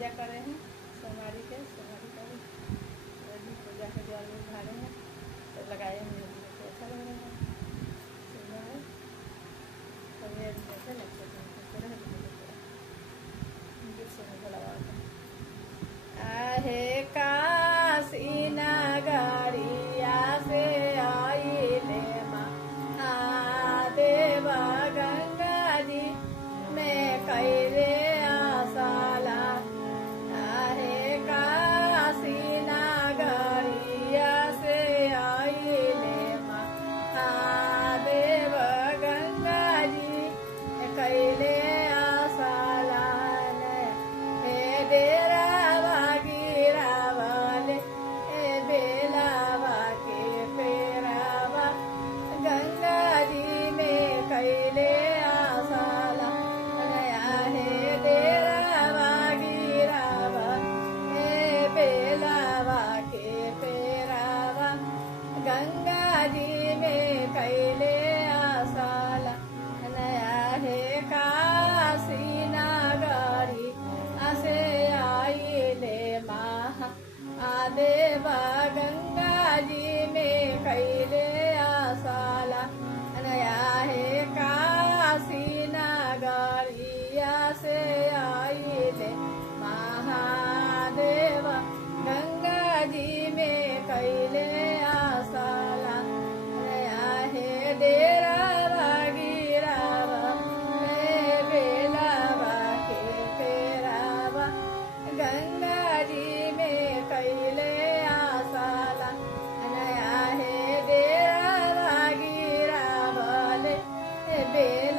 पूजा कर रहे हैं सोमवारी के। सोमवारी का पूजा के द्वार में उठा रहे हैं तो लगाए हुए हैं तो अच्छा लग रहा है, सुंदर है। कभी ऐसे लगते आहे काशी नगरिया से आइले महादेव गंगा जी में कैले आसाला। आहे काशी नगरिया से आइले महादेव गंगा जी में कैले आसाला। हे डेरा कैले आसाला हे डेरावा गिरावा हे बेलावा के पेरावा गंगा जी में कैले आसाला। हे काशी नगरी असे आइले महादेव गंगा जी में कैले आसाला। हे काशी नगरिया से आइले महादेव गंगा जी में कैले आसाला। हे डेरावा गिरावा हे बेलावा के पेरावा गंगा जी में कैले आसाला। हे डेरावा गिरावा बेला